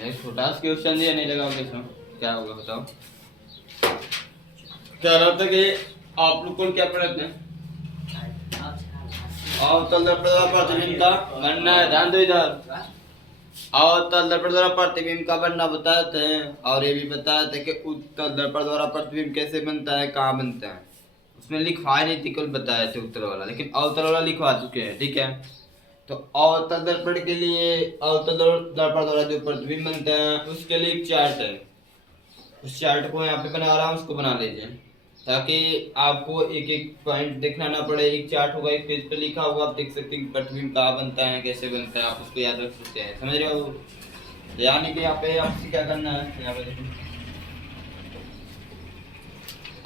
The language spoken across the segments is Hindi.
एक छोटा सा क्वेश्चन दिया नहीं लगा इसमें क्या होगा बताओ। कह रहा था कि आप लोग को क्या पढ़ते हैं अवतल दर्पण प्रतिबिंब का बनना है, ध्यान दो इधर। अवतल दर्पण द्वारा प्रतिबिंब का बनना बताते हैं और ये भी बताते हैं कि उत्तल दर्पण द्वारा प्रतिबिंब कैसे बनता है, कहाँ बनता है। उसमें लिखवाए नहीं थी, कल बताए थे उत्तल वाला, लेकिन अवतल वाला लिखवा चुके हैं। ठीक है, तो अवतल दर्पण के लिए अवतल दर्पण द्वारा जो प्रतिबिंब बनता है उसके लिए एक चार्ट है। उस चार्ट को यहाँ पे बना रहा हूँ, उसको बना लीजिए ताकि आपको एक एक पॉइंट देखना ना पड़े। एक चार्ट होगा, एक पेज पे लिखा होगा, आप देख सकते हैं प्रतिबिंब कहाँ बनता है, कैसे बनता है, आप उसको याद रख सकते हैं। समझ रहे हो? यानी कि यहाँ पे आपसे क्या करना है, यहाँ पे देखिए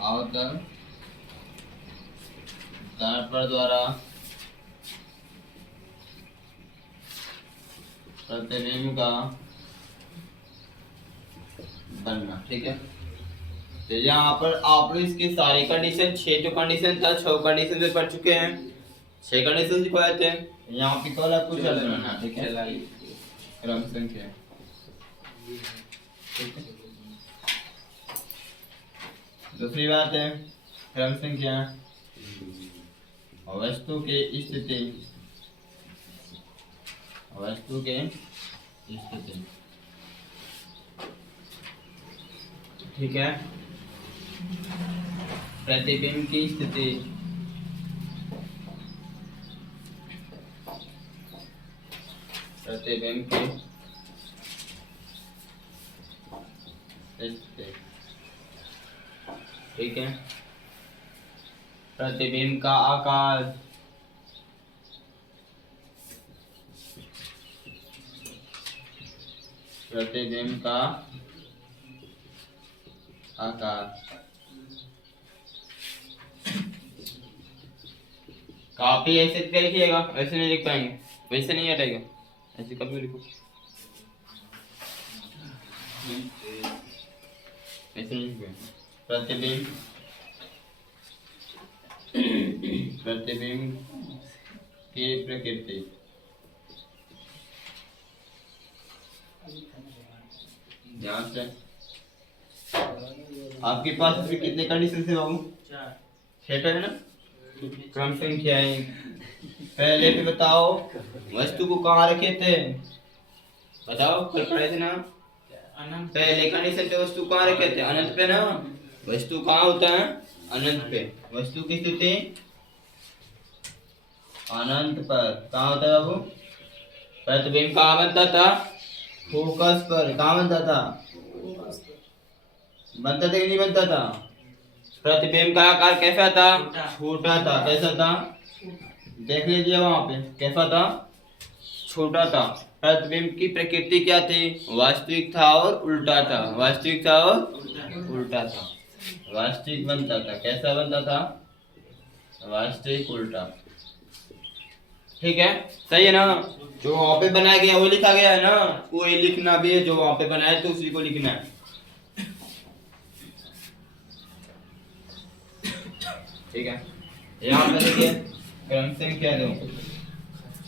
अवतल दर्पण द्वारा प्रतिबिंब का बनना। ठीक है, तो यहाँ पर आप लोग इसके सारे कंडीशन, 6 जो कंडीशन था 6 कंडीशन पे पढ़ चुके हैं। 6 कंडीशन लिखवाए थे, यहाँ पे कल आपको चल बनाना। ठीक है, क्रम संख्या। ठीक है, दूसरी बात है क्रम संख्या वस्तु के स्थिति, वस्तु के स्थिति। ठीक है, प्रतिबिंब की स्थिति, प्रतिबिंब की स्थिति। ठीक है, प्रतिबिंब का आकार, प्रतिबिंब का आकार। काफी ऐसे क्या लिखिएगा, वैसे नहीं लिख पाएंगे, वैसे नहीं हटेगा, ऐसे कभी लिखो, ऐसे नहीं लिखो। प्रतिबिंब, प्रतिबिंब की प्रकृति। ध्यान से, आपके पास इसमें कितने कंडीशन है बाबू? 6 है ना। क्रम संख्याएं, पहले भी बताओ वस्तु को कहाँ रखे थे, बताओ कल पढ़े थे ना। पहले कंडीशन पे वस्तु कहाँ रखे थे, अनंत पे ना। वस्तु कहाँ होता है, अनंत पे। वस्तु की स्थिति अनंत पर कहाँ होता है बाबू? प्रतिबिंब कहाँ बनता था, फोकस पर। कहाँ बनता था, बनता था कि नहीं बनता था? प्रतिबिंब का आकार कैसा था, छोटा था। कैसा था, देख लीजिए वहां पे कैसा था, छोटा था। प्रतिबिंब की प्रकृति क्या थी, वास्तविक था और उल्टा था। वास्तविक था और उल्टा था। वास्तविक बनता था, कैसा बनता था, वास्तविक उल्टा। ठीक है, सही है ना। जो वहां पे बनाया गया वो लिखा गया है ना, वो ये लिखना भी है, जो वहां पे बनाया तो उसी को लिखना है। ठीक है, यहाँ पे देखिए क्रम संख्या 2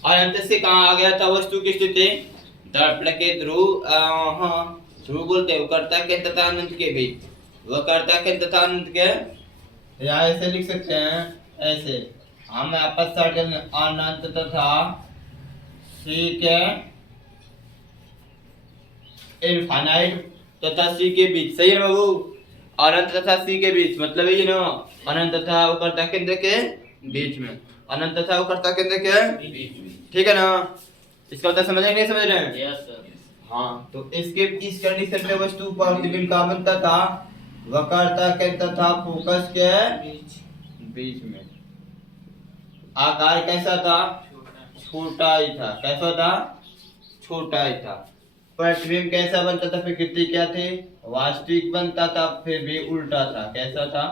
और अंत से कहाँ आ गया था वस्तु की स्थिति, दर्पण के ध्रुव, ध्रुव बोलते हैं कर्ता के तथा अनंत के बीच। वह कर्ता के तथा अनंत के, या ऐसे लिख सकते हैं, ऐसे हम आपस अनंत तथा सी के इनफाइनाइट तथा सी के बीच। सही है बाबू, अनंत तथा सी के बीच मतलब ये ना, अनंत तथा कर्ता केंद्र के बीच में, अनंत तथा कर्ता केंद्र के बीच में। ठीक है ना, इसका मतलब समझ रहे नहीं समझ रहे हैं? Yes sir. हाँ, तो इसके इस कंडीशन पे वस्तु प्रतिबिंब कहाँ बनता था, वक्रता केंद्र तथा फोकस के बीच में। आकार कैसा था, छोटा ही था। कैसा था, छोटा ही था। प्रतिबिंब कैसा बनता था, प्रकृति क्या थी, वास्तविक बनता था, फिर भी उल्टा था। कैसा था,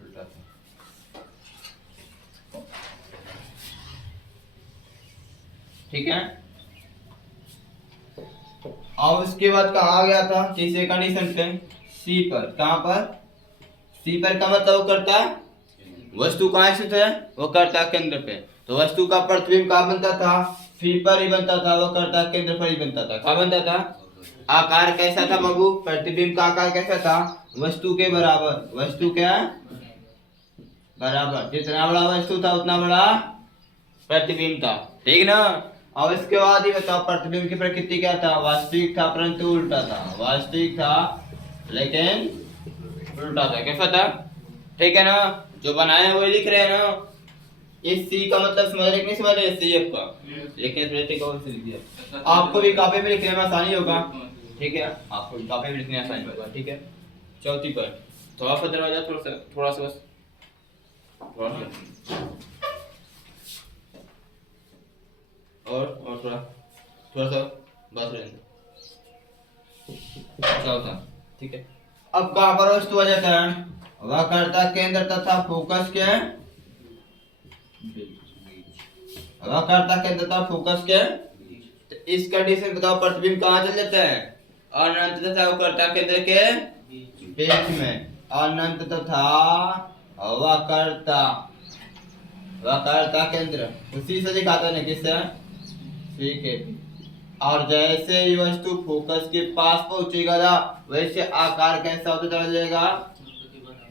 उल्टा था। ठीक है, अब उसके बाद कहा आ गया था तीसरे कंडीशन पे, सी पर। कहां पर, सी पर का मतलब वो करता है, वस्तु कहाँ स्थित है, वो करता केंद्र पे। तो वस्तु का प्रतिबिंब कहाँ बनता था, सी पर ही बनता था, वो करता केंद्र पर ही बनता था। कहाँ बनता था, आकार कैसा था बाबू? प्रतिबिंब का आकार कैसा था? वस्तु के बराबर। वस्तु क्या बराबर, जितना बड़ा वस्तु था उतना बड़ा प्रतिबिंब था, ठीक ना। अब इसके बाद ही बताओ प्रतिबिंब की प्रकृति क्या था? वास्तविक था परंतु उल्टा था। वास्तविक था लेकिन उल्टा था। कैसा था? ठीक है ना। जो बनाए वही लिख रहे हैं ना। इस सी का मतलब समझ रहे कि नहीं समझ रहे? सी एफ का लेकिन प्रति कौन से लिख दिया? आपको भी कॉपी में लिखने में आसानी होगा, ठीक है। आपको भी कॉपी में लिखने में आसानी होगा, ठीक है। चौथी पर थोड़ा सा दरवाजा थोड़ा सा बस थोड़ा सा और थोड़ा सा बस रहने चौथा, ठीक है। अब कहाँ पर वस्तु आ जाता है? वह कर्ता केंद्र तथा फोकस के वह कर्ता केंद्र तथा फोकस के तो इस कंडीशन बताओ प्रतिबिंब कहाँ चल जाता है? अनंत तथा कर्ता केंद्र के बीच में। अनंत तथा वक्रता केंद्र उसी से दिखाता है, किससे? ठीक है। और जैसे ही वस्तु फोकस के पास पहुंचेगा ना, वैसे आकार कैसा होता चला जाएगा?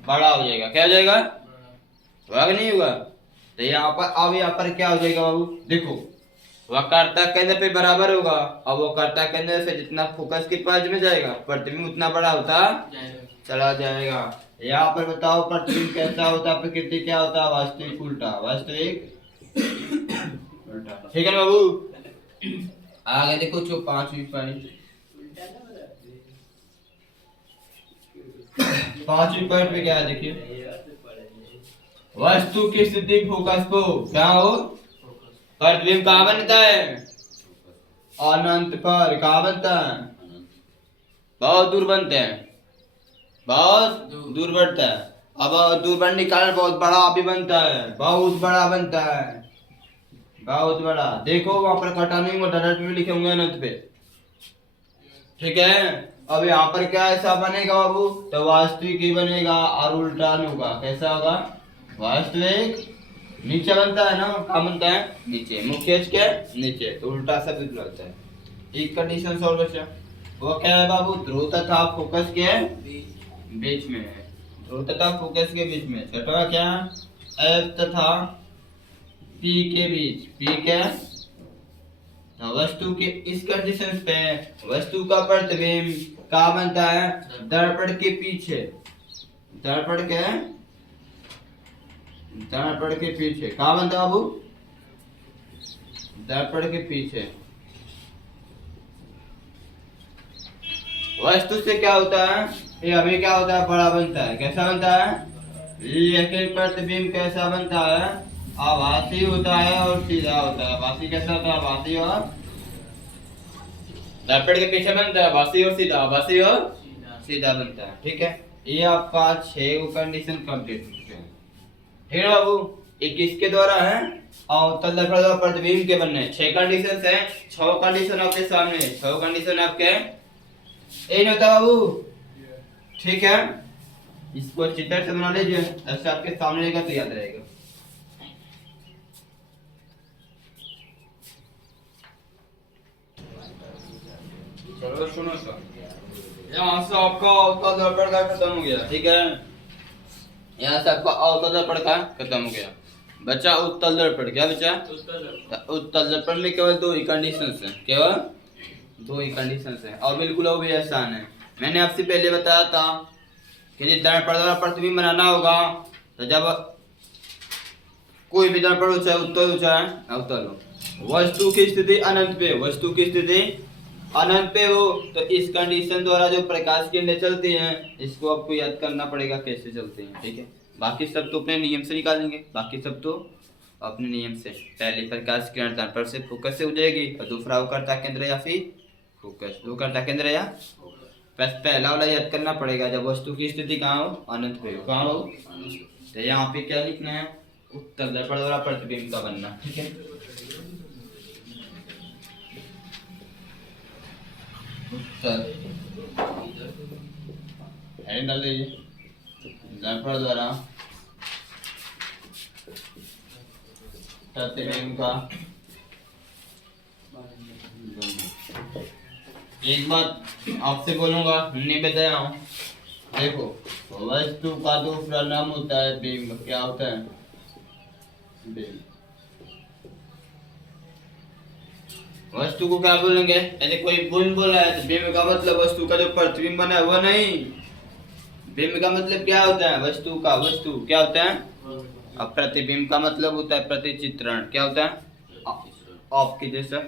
बड़ा हो जाएगा। क्या हो जाएगा? बड़ा नहीं होगा। तो यहाँ पर अब यहाँ पर क्या हो जाएगा बाबू? देखो वक्रता केंद्र पे बराबर होगा। अब वक्रता केंद्र से जितना फोकस के पास में जाएगा प्रतिबिंब उतना बड़ा होता चला जाएगा। यहाँ पर बताओ प्रतिबिंब कैसा होता? प्रकृति क्या होता? वास्तविक उल्टा। वास्तविक उल्टा, ठीक है ना बाबू। आगे देखो जो पांचवी पॉइंट पे क्या है देखिए। वस्तु की स्थिति फोकस को क्या हो? प्रतिबिंब कहाँ बनता है? अनंत पर। कहाँ बनता है? बहुत दूर बनते हैं, बहुत दूर बढ़ता है। अब दूर बढ़ने के कारण बहुत बड़ा भी बनता है, बहुत बड़ा बनता है, बहुत बड़ा। देखो वहां पर कटा नहीं हुआ, डायरेक्ट में लिखे होंगे अनंत पे, ठीक है। अब यहाँ पर क्या ऐसा बनेगा बाबू? तो वास्तविक ही बनेगा और उल्टा नहीं होगा। कैसा होगा? वास्तविक नीचे बनता है ना, कहाँ बनता है? नीचे, मुख्य के नीचे, तो उल्टा सब लगता है। एक कंडीशन सॉल्व बचा, वो क्या है बाबू? ध्रुव तथा फोकस के बीच में है। ध्रुव तथा फोकस के बीच में। छठवा क्या? एफ तथा पी के बीच। पी क्या? वस्तु के इस कंडीशन पे वस्तु का प्रतिबिंब कहाँ बनता है? दर्पण के पीछे। दर्पण के पीछे कहाँ बनता है बाबू? दर्पण के पीछे। वस्तु से क्या होता है? ये अभी क्या होता है? बड़ा बनता है। कैसा बनता है? लेकिन प्रतिबिंब कैसा बनता है? आभासी होता है और सीधा होता है। आभासी कैसा होता है? आभासी और दर्पण के पीछे बनता है, आभासी और सीधा। आभासी और सीधा बनता है, ठीक है। ये आपका 6 कंडीशन कंप्लीट हो चुके हैं, ठीक है बाबू। एक किसके द्वारा है? अवतल दर्पण द्वारा प्रतिबिंब के बनने 6 कंडीशन है। 6 कंडीशन आपके सामने, 6 कंडीशन आपके यही होता बाबू, ठीक है। इसको अच्छी तरह से बना लीजिए, ऐसे आपके सामने रहेगा तो याद रहेगा। चलो सुनो सर, यहाँ से आपका अवतल दर्पण का खत्म हो गया, ठीक है। यहाँ से आपका अवतल दर्पण का खत्म हो गया, बचा उत्तल दर्पण। क्या बचा? उत्तल दर्पण में केवल 2 ही कंडीशंस हैं, केवल 2 ही कंडीशंस हैं और बिल्कुल वो भी आसान है। मैंने आपसे पहले बताया था कि यदि दर्पण द्वारा प्रतिबिंब बनाना होगा तो जब कोई भी दर्पण हो, चाहे उत्तल हो चाहे अवतल हो, वस्तु की स्थिति अनंत पे, वस्तु की स्थिति अनंत पे हो, तो इस कंडीशन द्वारा जो प्रकाश किरणें चलती हैं इसको आपको याद करना पड़ेगा कैसे चलती हैं, ठीक है। बाकी सब तो अपने नियम से निकालेंगे, बाकी सब तो अपने नियम से। पहले प्रकाश किरण दर्पण से फोकस से हो जाएगी और दूसरा वक्रता केंद्र या फिर फोकस, वक्रता केंद्र या बस पहला वाला याद करना पड़ेगा। जब वस्तु की स्थिति कहाँ हो? अनंत पे हो। कहाँ हो? तो यहाँ पे क्या लिखना है? उत्तल दर्पण द्वारा प्रतिबिंब का बनना, ठीक है। उत्तल डाल दीजिए, दर्पण द्वारा प्रतिबिंब का एक बात आपसे बोलूंगा, नहीं बताया हूँ। देखो, वस्तु का दूसरा नाम होता है बिंब। क्या होता है? बिंब। वस्तु को क्या बोलेंगे? यदि कोई बिंब बोला है तो बिंब का मतलब वस्तु का जो प्रतिबिंब बना है वो नहीं। बिंब का मतलब क्या होता है? वस्तु का, वस्तु क्या होता है? अब प्रतिबिंब का मतलब होता है प्रतिचित्रण। क्या होता है? आपके जैसा।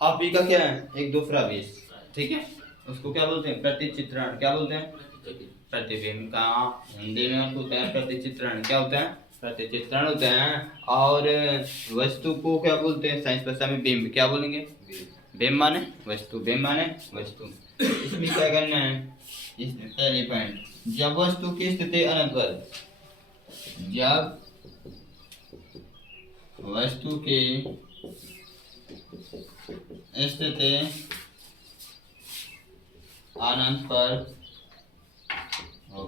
आप ही का क्या है? एक दूसरा बीज, ठीक है, उसको क्या बोलते हैं? प्रतिचित्रण। क्या बोलते हैं? प्रतिबिंब का हिंदी में अर्थ होता है प्रतिचित्रण। क्या होता है? प्रतिचित्रण होता है। और वस्तु को क्या बोलते हैं साइंस भाषा में? बिंब। क्या बोलेंगे? बिंब माने वस्तु, बिंब माने वस्तु। इसमें क्या करना है? इसमें पहले पॉइंट, जब वस्तु की स्थिति अनंत पर, जब वस्तु की स्थिति अनंत पर हो,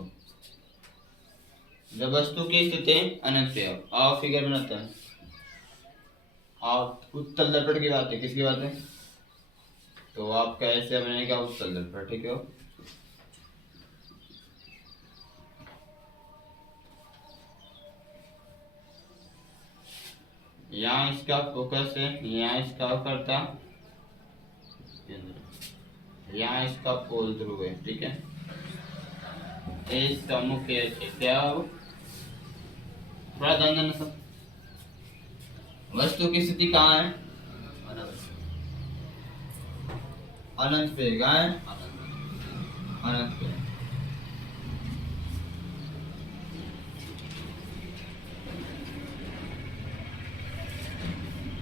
जब वस्तु की स्थिति अनंत पे हो। आओ फिगर बनाते हैं। आप उत्तल दर्पण की बात है, किसकी बात है? तो आपका ऐसे बनेगा उत्तल दर्पण, ठीक है। यहाँ इसका फोकस है, यहाँ इसका करता, यहाँ इसका पोल ध्रुव है, ठीक है। इस समूह के क्या हो, थोड़ा ध्यान देना सब। वस्तु की स्थिति कहाँ है? अनंत पे। कहाँ है? अनंत पे।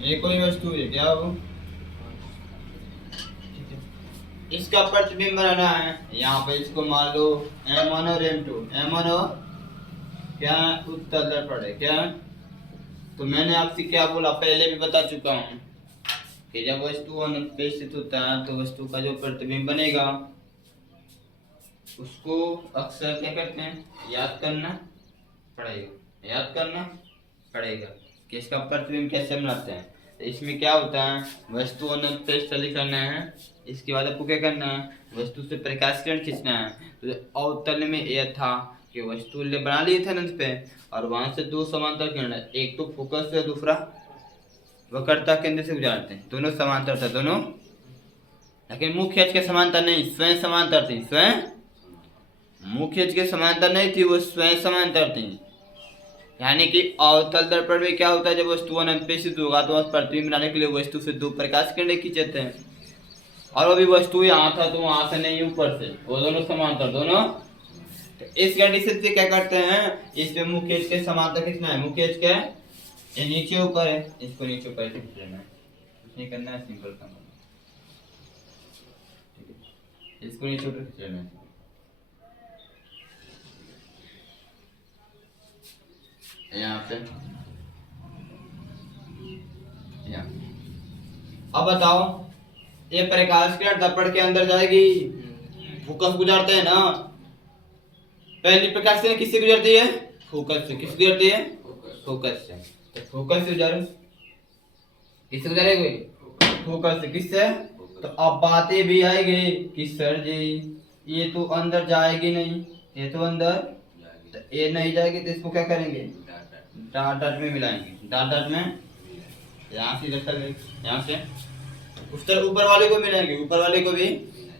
ये कोई वस्तु है क्या वो? इसका प्रतिबिंब बनाना है। यहाँ पे इसको मान लो M1 और M2। M1 और क्या? उत्तल दर्पण है। क्या? तो मैंने आपसे क्या बोला, पहले भी बता चुका हूँ कि जब वस्तु अनंत पे स्थित होता है तो वस्तु का जो प्रतिबिंब बनेगा उसको अक्सर क्या करते हैं? याद करना पड़ेगा, याद करना पड़ेगा कि इसका प्रतिबिंब कैसे बनाते हैं। तो इसमें क्या होता है? वस्तु अनंत पे स्थित करना है, इसके बाद आपको क्या करना है? वस्तु से प्रकाश किरण खींचना है। तो अवतल में यह था कि वस्तु बना लिए थे अनंत पे, और वहां से दो समांतर किरण, एक तो फोकस है, दूसरा वक्रता केंद्र से गुजरते हैं। दोनों समांतर था, दोनों, लेकिन मुख्य अक्ष के समांतर नहीं, स्वयं समांतर थी। स्वयं, मुख्य अक्ष के समांतर नहीं थी, वो स्वयं समांतर थी। यानी कि अवतल दर्पण में क्या होता है? जब वस्तु अनंत पे स्थित होगा तो प्रतिबिंब बनाने के लिए वस्तु से दो प्रकाश किरण खींचते हैं, और वो भी वस्तु यहाँ था तो वहां से नहीं, ऊपर से, वो दोनों समांतर, दोनों। तो इस कंडीशन से क्या करते हैं? इसमें मुख्य अक्ष के समांतर खींचना है। मुख्य अक्ष क्या है? ये नीचे ऊपर है, इसको नीचे ऊपर खींच लेना है। कुछ नहीं करना है, सिंपल काम है, ठीक है। इसको नीचे ऊपर खींच लेना है। यहाँ पे, यहाँ। अब बताओ, ये प्रकाश किरण दर्पण के अंदर जाएगी, फोकस गुजरते हैं ना। पहली प्रकाश किरण किससे गुजरती है? फोकस से। किससे गुजरती है? फोकस से। तो फोकस से गुजरे, किससे गुजरे? कोई फोकस से। किससे? तो अब बातें भी आएगी कि सर जी ये तो अंदर जाएगी नहीं, ये तो अंदर, तो ये नहीं जाएगी तो इसको क्या करेंगे? डाट डाट में मिलाएंगे। डाट डाट में यहाँ से इधर तक, यहाँ से उस तरह ऊपर वाले को मिलाएंगे, ऊपर वाले को भी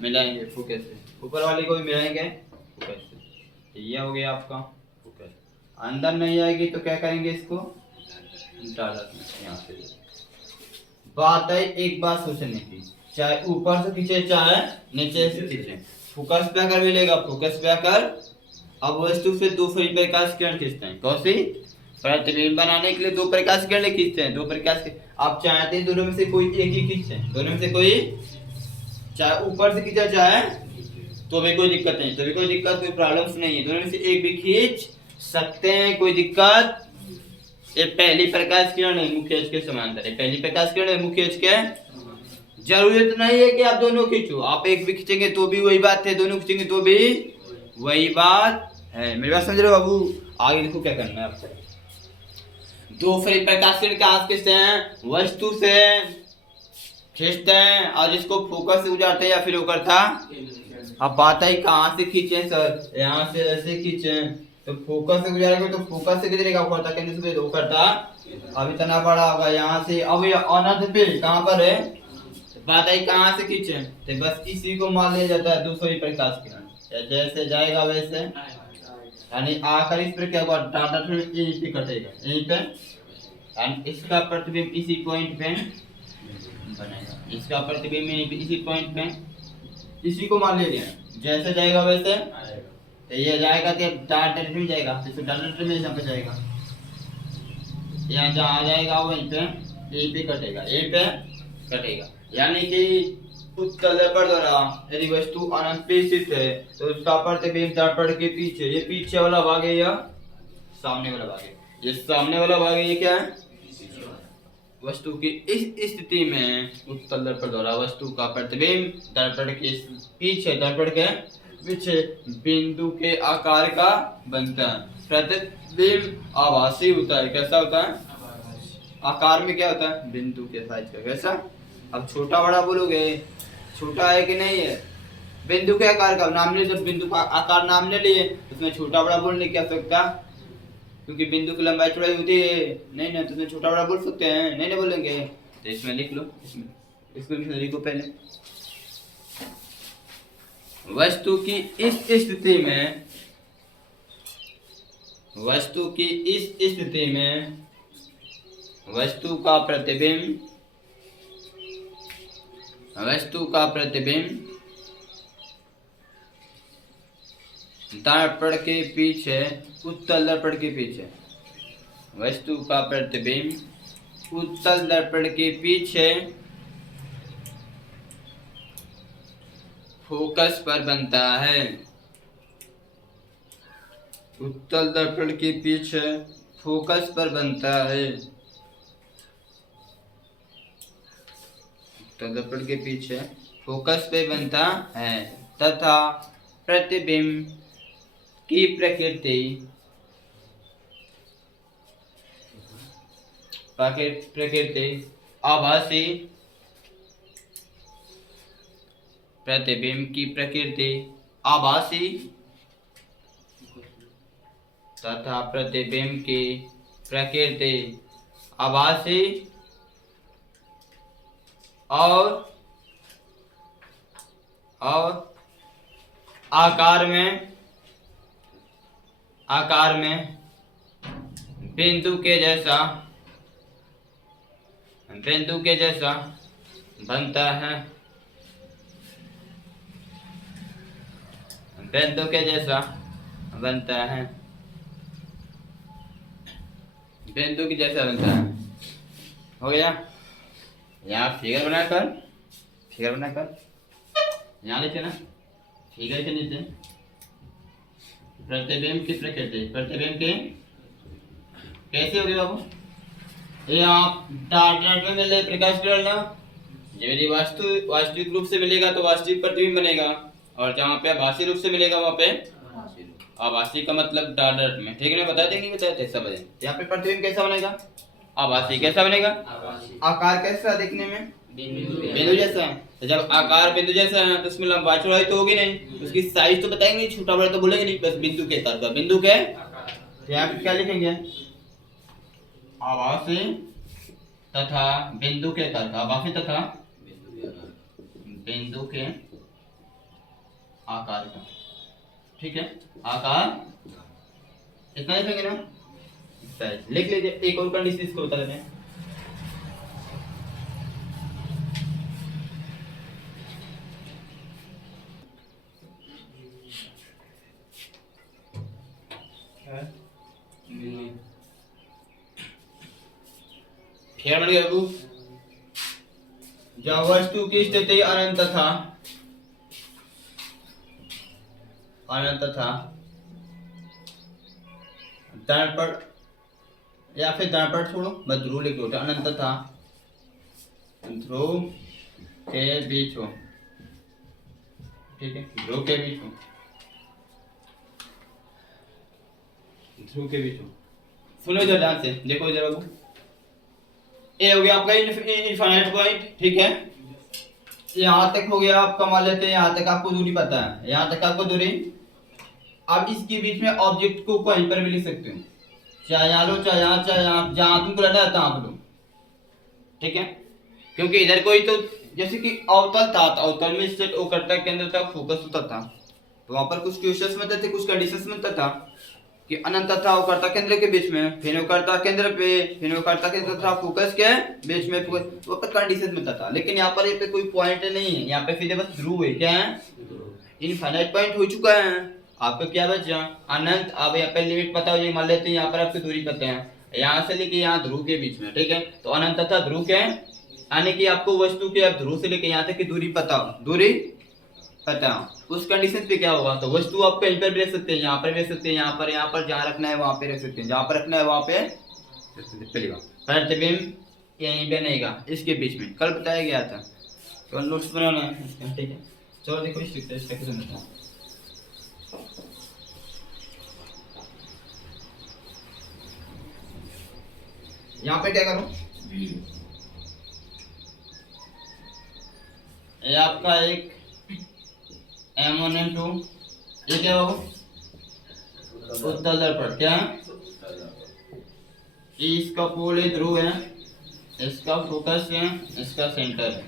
मिलाएंगे फोकस से, ऊपर वाले को भी मिलाएंगे फोकस से। ये हो गया आपका फोकस। अंदर नहीं आएगी तो क्या करेंगे? इसको डाट डाट में यहाँ से। बात है एक बात सोचने की, चाहे ऊपर से खींचे चाहे नीचे से खींचे, फोकस पे अगर मिलेगा, फोकस पे अगर, अब वस्तु से दो प्रकाश किरण खींचते हैं। कौन सी? प्रतिबिंब बनाने के लिए दो प्रकाश किरण खींचते हैं, दो प्रकाश। आप चाहते हैं दोनों में से कोई एक ही खींचे, दोनों में से कोई, चाहे ऊपर से खींचा चाहे, तो भी कोई दिक्कत नहीं, तो भी कोई दिक्कत, कोई प्रॉब्लम्स नहीं है, दोनों में से एक भी खींच सकते हैं, कोई दिक्कत। ये पहली प्रकाश किरण है, मुख्य अक्ष के समांतर है। पहली प्रकाश किरण है, मुख्य अक्ष के। जरूरत नहीं है कि आप दोनों खींचो, आप एक भी खींचेंगे तो भी वही बात है, दोनों खींचेंगे तो भी वही बात है। मेरी बात समझ रहे हो बाबू? आगे देखो क्या करना है आपको। दो प्रकाश किरण का आस किससे हैं? वस्तु से। खींचते हैं और इसको फोकस से गुजारते हैं या फिर वो करता। अब बात है कहाँ से खींचे सर, यहाँ से ऐसे खींचे तो फोकस से गुजारेंगे तो फोकस से किधर का करता केंद्र से वो करता। अब इतना बड़ा होगा यहाँ से, अब ये अनंत पे कहाँ पर है, बात है कहाँ से खींचे तो बस इसी को मान लिया जाता है 200 प्रकाश किरण। जैसे जाएगा वैसे, यानी आकर इस पर क्या होगा, डाटा यहीं पे कटेगा, यहीं पे, एंड इसका प्रतिबिंब इसी पॉइंट पे बनेगा, इसका प्रतिबिंब यहीं पे इसी पॉइंट पे, इसी को मान लिया। जैसे जाएगा वैसे तो ये जाएगा तो डाटा में जाएगा, जैसे डाटा में यहाँ पे जाएगा, यहाँ जहाँ आ जाएगा वहीं पे, यहीं पे कटेगा, यहीं पे कटेगा। यानी कि उत्तल दर्पण द्वारा यदि वस्तु अनंत पे स्थित है तो उसका प्रतिबिंब दर्पण के पीछे, ये पीछे वाला भाग है या सामने वाला भाग है, ये सामने वाला भाग है, ये क्या है, वस्तु की इस स्थिति में उत्तल दर्पण द्वारा वस्तु का प्रतिबिंब दर्पण के पीछे, दर्पण के पीछे बिंदु के आकार का बनता है। प्रतिबिंब आभासी होता है, कैसा होता है, आकार में क्या होता है, बिंदु के साइज का, कैसा। अब छोटा बड़ा बोलोगे, छोटा है कि नहीं है, बिंदु के आकार का नाम ले, जब बिंदु का आकार नाम ले लिए उसमें छोटा बड़ा बोलने की आवश्यकता, क्योंकि बिंदु की लंबाई चौड़ाई होती है, नहीं ना, तो उसमें छोटा बड़ा बोल सकते हैं, नहीं ना बोलेंगे, तो इसमें लिख लो, इसमें लिखो पहले, वस्तु की इस स्थिति में, वस्तु की इस स्थिति में वस्तु का प्रतिबिंब, वस्तु का प्रतिबिंब दर्पण के पीछे, उत्तल दर्पण के पीछे, वस्तु का प्रतिबिंब उत्तल दर्पण के पीछे फोकस पर बनता है, उत्तल दर्पण के पीछे फोकस पर बनता है, उत्तल दर्पण के पीछे फोकस पे बनता है तथा प्रतिबिंब की प्रकृति, प्रकृति आभासी, प्रतिबिंब की प्रकृति आभासी तथा प्रतिबिंब की प्रकृति आभासी और आकार में बिंदु के जैसा बनता है, बिंदु के जैसा बनता है, बिंदु के जैसा बनता है। हो गया, यहाँ फिगर बनाकर यहाँ लिखे ना, फिगर के नीचे प्रतिबिंब की प्रकृति, प्रतिबिंब के कैसे होगी बाबू, ये आप डार्क में मिले प्रकाश किरण ना, यदि वास्तविक रूप से मिलेगा तो वास्तविक प्रतिबिंब बनेगा, और जहाँ पे आभासी रूप से मिलेगा वहाँ पे आभासी का मतलब डार्क में, ठीक है ना, बता देंगे सब। यहाँ पे प्रतिबिंब कैसा बनेगा, आभासी कैसा बनेगा, आकार कैसा दिखने में, बिंदु जैसा। तो जब आकार बिंदु जैसा है तो उसमें लंबाई चौड़ाई तो होगी नहीं, उसकी साइज तो बताएंगे, छोटा बड़ा तो बोलेंगे नहीं, बस बिंदु के आकार का, बिंदु के, यहाँ पे क्या लिखेंगे, आभासी तथा बिंदु के आकार का, आभासी तथा बिंदु के आकार का, ठीक है, आकार इतना लिखेंगे ना, साइज लिख लीजिए। एक और कंडीशन इसको बता देते हैं, फिर बन गया बाबू, जब वस्तु की स्थिति अनंत था दर्पण, या फिर दर्पण छोड़ो, बस ध्रुव लिख लो, अनंत था ध्रुव के बीच हो, ठीक है, ध्रुव के बीच हो, ध्रुव के बीच हो। सुनो इधर ध्यान से, देखो इधर बाबू, ए हो गया आपका इनफाइनाइट पॉइंट, ठीक है, यहाँ तक हो गया आपका, मान लेते हैं यहाँ तक आपको दूरी पता है, यहाँ तक आपको दूरी। अब इसके बीच में ऑब्जेक्ट को कहीं पर भी लिख सकते हो, चाहे यहाँ लो चाहे यहाँ, चाहे यहाँ, जहाँ तुमको लगता है तहाँ लो, ठीक है। क्योंकि इधर कोई तो जैसे कि अवतल था, तो अवतल में सेट वो करता केंद्र तक फोकस होता था, तो वहां पर कुछ क्वेश्चंस में थे, कुछ कंडीशंस में था कि अनंत था वो करता केंद्र के बीच में, फिर वो करता केंद्र पे, फिर वो करता केंद्र था फोकस के बीच में, वो पर कंडीशन में था। लेकिन यहाँ पर पे कोई पॉइंट नहीं है, यहाँ पे फिर बस ध्रुव है, क्या है, इनफाइनाइट पॉइंट हो चुका है। आपको क्या बचा, अनंत। अब यहाँ पे लिमिट पता हो जाए, मान लेते हैं यहाँ पर आपकी दूरी पता है, यहाँ से लेके यहाँ ध्रुव के बीच में, ठीक है। तो अनंत तथा ध्रुव के, यानी कि आपको वस्तु के अब ध्रुव से लेके यहाँ तक की दूरी पता हो, दूरी पता हो, उस कंडीशन पे क्या होगा, तो वस्तु आप कहीं पर भी रख सकते हैं, यहाँ पर भी रख सकते हैं, यहाँ पर जहाँ रखना है वहां पे रख सकते हैं, जहाँ पर रखना है वहां पे रख सकते हैं। पहली बात, प्रतिबिंब यहीं पे नहीं, इसके बीच में कल बताया गया था, तो नोट्स बनाना है, ठीक है। चलो देखो इस तरीके से यहाँ पे क्या करूं, ये आपका एक M1 M2, ये क्या होगा, उत्तल दर्पण, क्या इसका पोल ध्रुव है, इसका फोकस है, इसका सेंटर है।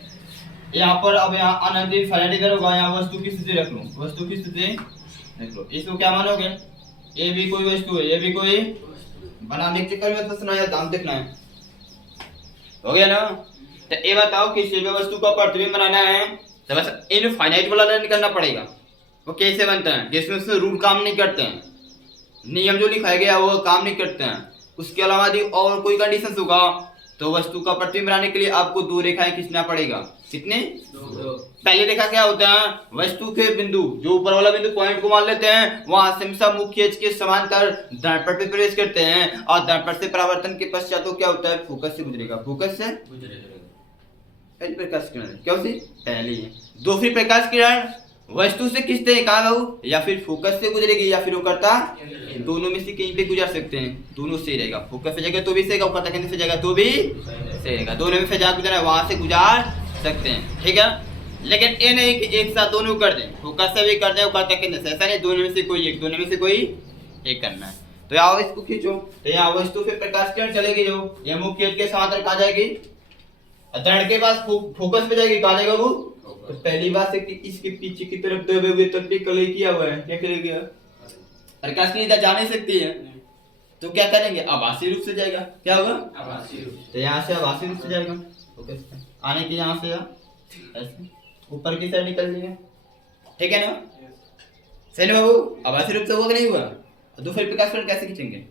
यहाँ पर अब यहाँ अनंत इनफाइनाइट होगा, यहाँ वस्तु की स्थिति रख लो, वस्तु की स्थिति देख लो, इसको क्या मानोगे, ये भी कोई वस्तु है, ये भी कोई, बनाने के चक्कर में तो सुनाया काम देखना है, हो गया ना। तो ये बताओ किसी भी वस्तु का प्रतिबिंब बनाना है तो बस इनफाइनाइट वाला लर्न करना पड़ेगा। वो कैसे बनता है, जिसमें उसमें रूल काम नहीं करते हैं, नियम जो लिखाया गया वो काम नहीं करते हैं। उसके अलावा यदि और कोई कंडीशन होगा तो वस्तु का प्रतिबिंब बनाने के लिए आपको दो रेखाएं खींचना पड़ेगा। कितने, पहली रेखा क्या होता है, वस्तु के बिंदु, जो ऊपर वाला बिंदु पॉइंट को मान लेते हैं, वहां से हमेशा मुख्य अक्ष के समांतर दर्पण पे प्रवेश करते हैं, और दर्पण से परावर्तन के पश्चात तो क्या होता है, फोकस से गुजरेगा, फोकस से पहली प्रकाश किरण, क्या होती पहली है। दूसरी प्रकाश किरण वस्तु से खींचते हैं, कहाँ बाबू, या फिर फोकस से गुजरेगी या फिर वो करता, दोनों में से कहीं पे गुजर सकते हैं, दोनों सही रहेगा, फोकस से जाएगा तो भी सही रहेगा, करता केंद्र से जाएगा तो भी सही रहेगा, दोनों में से जहाँ गुजरा है वहां से गुजार सकते हैं, ठीक है। लेकिन ये नहीं कि एक साथ दोनों कर दें, फोकस से भी कर दें, करता केंद्र से, ऐसा नहीं, दोनों में से कोई एक, दोनों में से कोई एक करना है। तो यहाँ इसको खींचो, तो यहाँ वस्तु पे प्रकाश किरण चलेगी, जो ये मुख्य के साथ कहा जाएगी, दर्पण के पास फोकस पे जाएगी, कहा जाएगा वो। तो पहली बात है कि इसके पीछे की तरफ दबे हुए तब भी कलर किया हुआ है, क्या करेगा, प्रकाश की जा नहीं सकती है, तो क्या करेंगे, आभासी रूप से जाएगा, क्या होगा, आभासी रूप, तो यहाँ से आभासी रूप से जाएगा, फोकस आने के यहाँ से ऐसे ऊपर की साइड निकल जाएगा, ठीक है ना, सही ना बाबू, आभासी रूप से हुआ कि नहीं हुआ। तो फिर प्रकाश किरण कैसे खींचेंगे,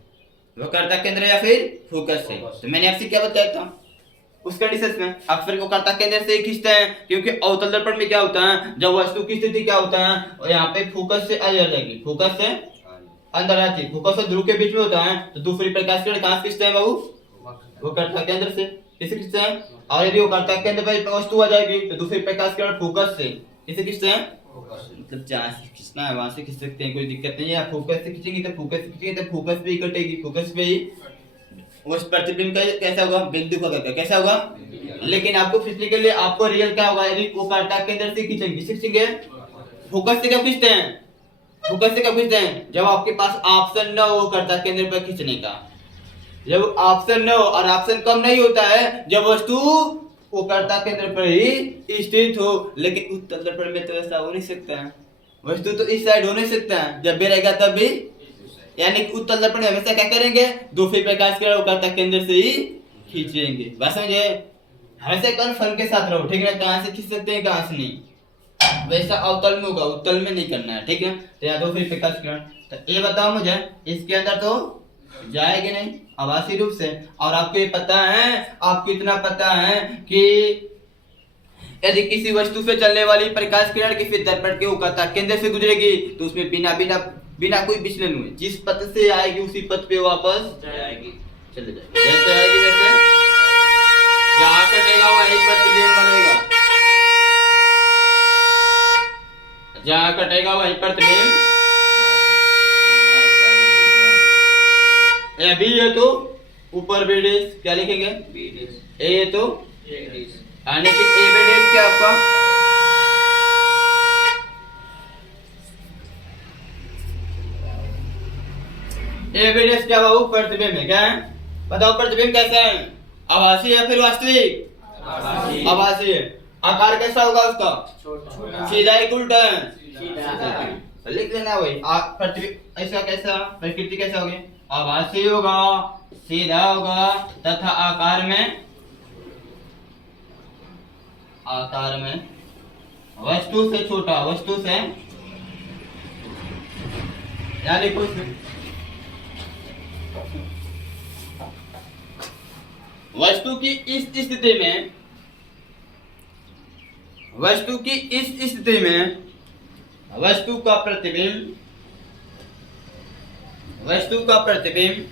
वो कर्ता केंद्र या फिर फोकस से। तो मैंने आपसे क्या बताया था उस कंडीशन में, आप फिर को कर्ता केंद्र से खींचते हैं, क्योंकि अवतल दर्पण में क्या होता है, जब वस्तु की स्थिति क्या होता है, और यहाँ पे फोकस से अंदर जाएगी, फोकस से अंदर आती है, फोकस और ध्रुव के बीच में होता है, तो दूसरी प्रकाश किरण कहाँ से खींचते हैं बाबू, वो कर्ता केंद्र से, किसे खींचते हैं, और यदि वो कर्ता केंद्र पर वस्तु आ जाएगी तो दूसरी प्रकाश किरण फोकस से, किसे खींचते हैं, मतलब जहाँ से खींचना है वहां से खींच सकते हैं, कोई दिक्कत नहीं है। फोकस से खींचेंगे तो फोकस से खींचेंगे तो फोकस पे ही कटेगी, फोकस पे ही उस प्रतिबिंब का कैसा होगा, बिंदु का कैसा होगा। लेकिन आपको खींचने के लिए आपको रियल क्या होगा, यदि वो कर्ता केंद्र से खींचेंगे, फोकस से कब खींचते हैं, फोकस से कब खींचते हैं, जब आपके पास ऑप्शन न हो कर्ता केंद्र पर खींचने का, जब ऑप्शन न हो, और ऑप्शन कम नहीं होता है जब वस्तु वो कर्ता केंद्र पर ही स्थित हो। लेकिन उत्तल दर्पण में तो ऐसा हो नहीं सकता है, वस्तु तो इस साइड हो नहीं सकता है, जब भी रहेगा तब भी, यानी कि उत्तल दर्पण में हमेशा क्या करेंगे, दूसरी प्रकाश किरण कर्ता केंद्र से ही खींचेंगे, बस समझे, हमेशा कन्फर्म के साथ रहो, ठीक है। कहां से खींच सकते हैं कहां से नहीं, वैसा अवतल में होगा, उत्तल में नहीं करना है, ठीक है। तो या दूसरी प्रकाश किरण, तो ये बताओ मुझे, इसके अंदर तो जाएगी नहीं आभासी रूप से। और आपको ये पता है, आपको इतना पता है कि यदि किसी वस्तु से चलने वाली प्रकाश किरण किसी दर्पण के कर्ता केंद्र से गुजरेगी तो उसमें बिना कोई विचलन हुए जिस पथ से आएगी उसी पथ पे वापस जाएगी, चले जाएगी, जैसे आएगी वैसे, जहाँ कटेगा वहीं प्रतिबिंब बनेगा, जहाँ कटेगा वहीं प्रतिबिंब। बी है तो ऊपर बी डैश, क्या लिखेंगे, ए है तो, यानी कि ए बी डैश क्या आपका एविडेंस क्या बाबू? प्रतिबिंब है। क्या है बताओ? प्रतिबिंब कैसा है? आभासी या फिर वास्तविक? आभासी है। आकार कैसा होगा उसका? सीधा एक उल्टा है? सीधा। लिख लेना वही। प्रतिबिंब ऐसा कैसा? प्रकृति कैसा होगी? आभासी होगा, सीधा होगा तथा आकार में वस्तु से छोटा। वस्तु से या लिखो इसमें वस्तु की इस स्थिति में, वस्तु की इस स्थिति में वस्तु का प्रतिबिंब, वस्तु का प्रतिबिंब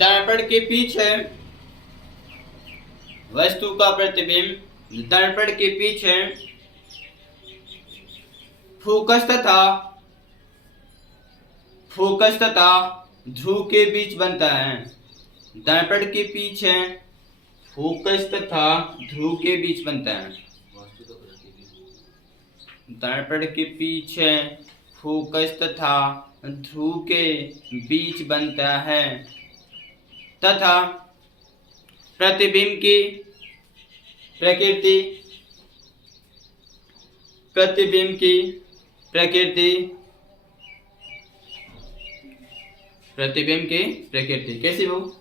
दर्पण के पीछे, वस्तु का प्रतिबिंब दर्पण के पीछे फोकस तथा ध्रुव के बीच बनता है। दर्पण के पीछे फोकस तथा ध्रुव के बीच बनता है। दर्पण के पीछे फोकस तथा ध्रुव के बीच बनता है तथा प्रतिबिंब की प्रकृति, प्रतिबिंब की प्रकृति, प्रतिबिंब की प्रकृति कैसी हो?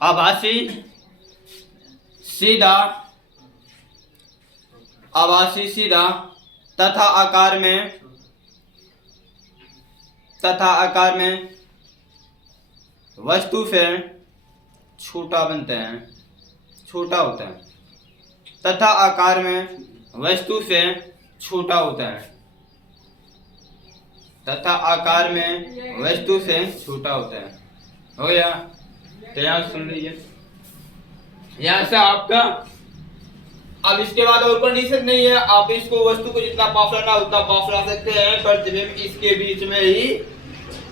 आभासी, सीधा, आभासी सीधा तथा आकार में वस्तु से छोटा बनता है, छोटा होता है तथा आकार में वस्तु से छोटा होता है तथा आकार में वस्तु से छोटा होता है। हो गया? तो यहाँ सुन लीजिए, यहाँ से आपका अब इसके बाद और कंडीशन नहीं है। आप इसको वस्तु को जितना पास लाना उतना पास ला सकते हैं। प्रतिबिंब इसके बीच में ही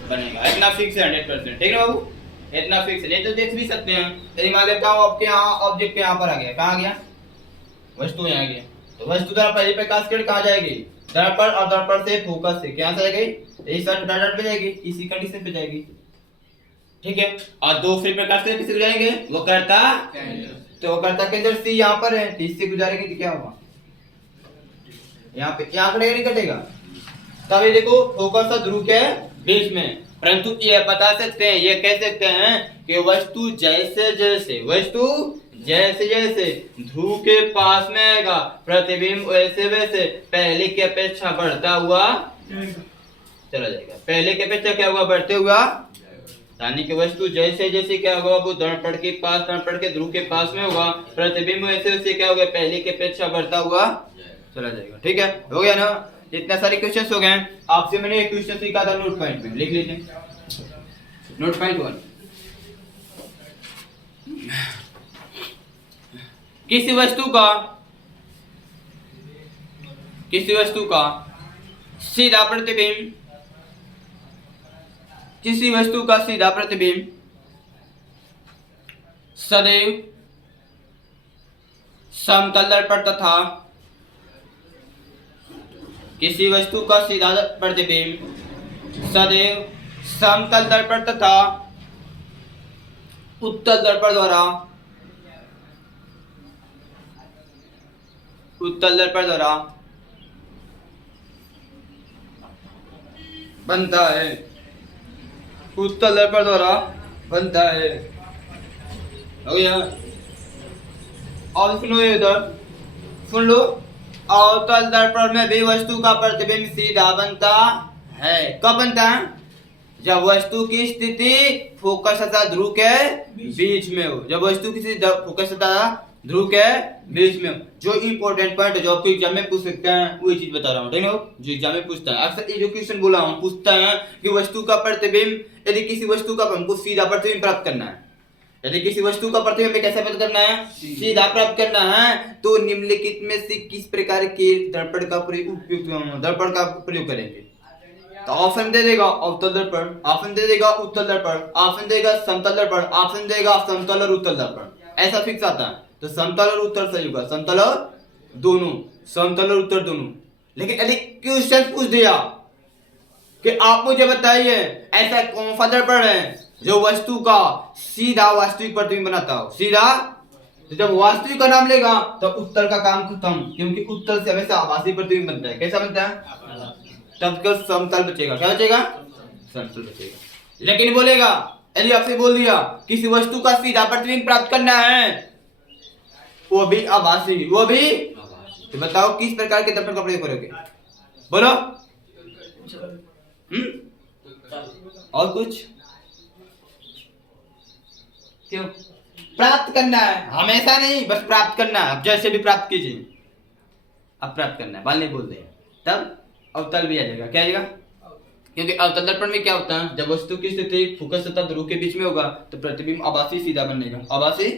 बनेगा। इतना फिक्स है 100%। ठीक है बाबू? इतना फिक्स है। तो देख भी सकते हैं। यदि मान लेता हूँ आपके यहाँ ऑब्जेक्ट यहाँ पर आ गया। कहाँ गया? वस्तु यहाँ गया। तो वस्तु द्वारा पहली प्रकाश किरण कहाँ जाएगी? दर्पण, और दर्पण से फोकस से क्या जाएगी? इस डॉट पे जाएगी, इसी कंडीशन पे जाएगी। ठीक है? और दो फिर प्रकाश किरण किससे जाएंगे? वो कर्ता केंद्र। तो कर्ता केंद्र सी यहाँ पर है, तो इससे गुजारेंगे तो क्या होगा? यहाँ पे यहाँ कटेगा नहीं कटेगा? तब ये देखो फोकस और ध्रुव के बीच में। परंतु ये बता सकते हैं, ये कह सकते हैं कि वस्तु जैसे जैसे ध्रुव के पास में आएगा प्रतिबिंब वैसे वैसे पहले की अपेक्षा बढ़ता हुआ चला जाएगा। पहले की अपेक्षा क्या हुआ? बढ़ते हुआ। यानी कि वस्तु जैसे जैसे क्या होगा? वो दर्पण के पास, दर्पण के ध्रुव के पास में होगा। प्रतिबिंब वैसे वैसे क्या होगा? पहले की अपेक्षा बढ़ता हुआ चला जाएगा। ठीक है? हो गया ना? इतना सारे क्वेश्चंस हो गए। आपसे मैंने एक क्वेश्चन सीखा था नोट पॉइंट में, लिख लीजिए। नोट पॉइंट 1, किसी वस्तु का सीधा प्रतिबिंब, किसी वस्तु का सीधा प्रतिबिंब सदैव समतल दर्पण तथा, किसी वस्तु का सीधा प्रतिबिंब सदैव समतल दर्पण तथा उत्तल दर्पण द्वारा बनता है। उत्तल दर्पण द्वारा बनता है। हो गया? और सुनो इधर, सुन लो। अवतल दर्पण में भी वस्तु का प्रतिबिंब सीधा बनता है। कब बनता है? जब वस्तु की स्थिति फोकस तथा ध्रुव के बीच में हो। जब वस्तु की फोकस तथा ध्रुव के बीच में हो। जो इंपॉर्टेंट पॉइंट है जो आपको एग्जाम में पूछ सकते हैं वही चीज बता रहा हूँ। ठीक है? जो एग्जाम में पूछता है अक्सर ये जो क्वेश्चन बोला हूँ, पूछता है कि वस्तु का प्रतिबिंब, यदि किसी वस्तु का हमको सीधा प्रतिबिंब प्राप्त करना है, यदि किसी वस्तु का प्रतिबिंब कैसे प्राप्त करना है? सीधा प्राप्त करना है, तो निम्नलिखित में से किस प्रकार के दर्पण का प्रयोग करेंगे? तो ऑप्शन दे देगा अवतल दर्पण, ऑप्शन दे देगा उत्तल दर्पण, ऑप्शन देगा समतल दर्पण, ऑप्शन देगा समतल और उत्तल दर्पण। ऐसा फिक्स आता है। तो समतल और उत्तल सही होगा, समतल और दोनों, समतल और उत्तल दोनों। लेकिन यदि क्वेश्चन पूछ दिया कि आप मुझे बताइए ऐसा कौन सा दर्पण है जो वस्तु का सीधा वास्तविक प्रतिबिंब बनाता हो, सीधा। तो जब वास्तविक का नाम लेगा तो उत्तल का काम खत्म, क्योंकि उत्तल से हमेशा आभासी प्रतिबिंब बनता है। कैसा बनता है? तब केवल समतल बचेगा। क्या बचेगा? समतल बचेगा। लेकिन बोलेगा, यदि आपसे बोल दिया किसी वस्तु का सीधा प्रतिबिंब प्राप्त करना है, वो भी आभासी, वो भी, तो बताओ किस प्रकार के दर्पण का प्रयोग करोगे? बोलो। और कुछ? क्यों? प्राप्त करना है, हमेशा नहीं, बस प्राप्त करना है। अब जैसे भी प्राप्त कीजिए, अब प्राप्त करना है, बाल नहीं बोल रहे, तब अवतल भी आ जाएगा। क्या आएगा? क्योंकि अवतल दर्पण में क्या होता है, जब वस्तु की स्थिति फोकस तथा ध्रुव के बीच में होगा तो प्रतिबिंब आभासी सीधा बनेगा। आभासी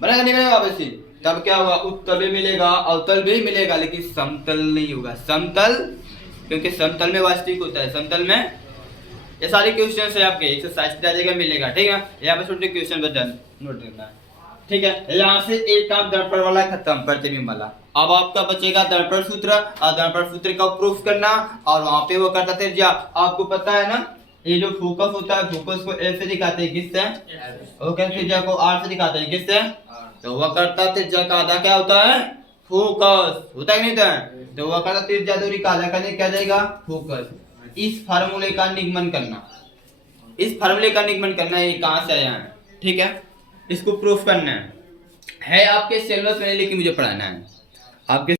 बनेगा, नहीं बनेगा आभासी? तब क्या होगा? उत्तल भी मिलेगा, अवतल भी मिलेगा, लेकिन समतल नहीं होगा। समतल, क्योंकि समतल में वास्तविक होता है। समतल में ये सारे क्वेश्चन है आपके एक्सरसाइज आ जाएगा, मिलेगा। ठीक है, यहाँ पे छोटे क्वेश्चन बचा नोट करना है। ठीक है, यहाँ से एक काम दर्पण वाला खत्म, प्रतिबिंब वाला। अब आपका बचेगा दर्पण सूत्र, और दर्पण सूत्र का प्रूफ करना, और वहां पे वो करता त्रिज्या। आपको पता है ना, ये जो फोकस होता है, फोकस को एल से दिखाते हैं, किससे? वो कहते त्रिज्या को आर से दिखाते हैं, किससे? तो वह करता त्रिज्या का आधा क्या होता है? फोकस होता है, नहीं होता है? तो वह करता त्रिज्या दूरी का आधा करने क्या जाएगा? फोकस। इस फार्मूले का निगमन करना, इस फार्मूले का निगमन करना, ये कहां से आया है? ठीक है, इसको प्रूफ करना है आपके सिलेबस में, लेकिन मुझे पढ़ाना है आपके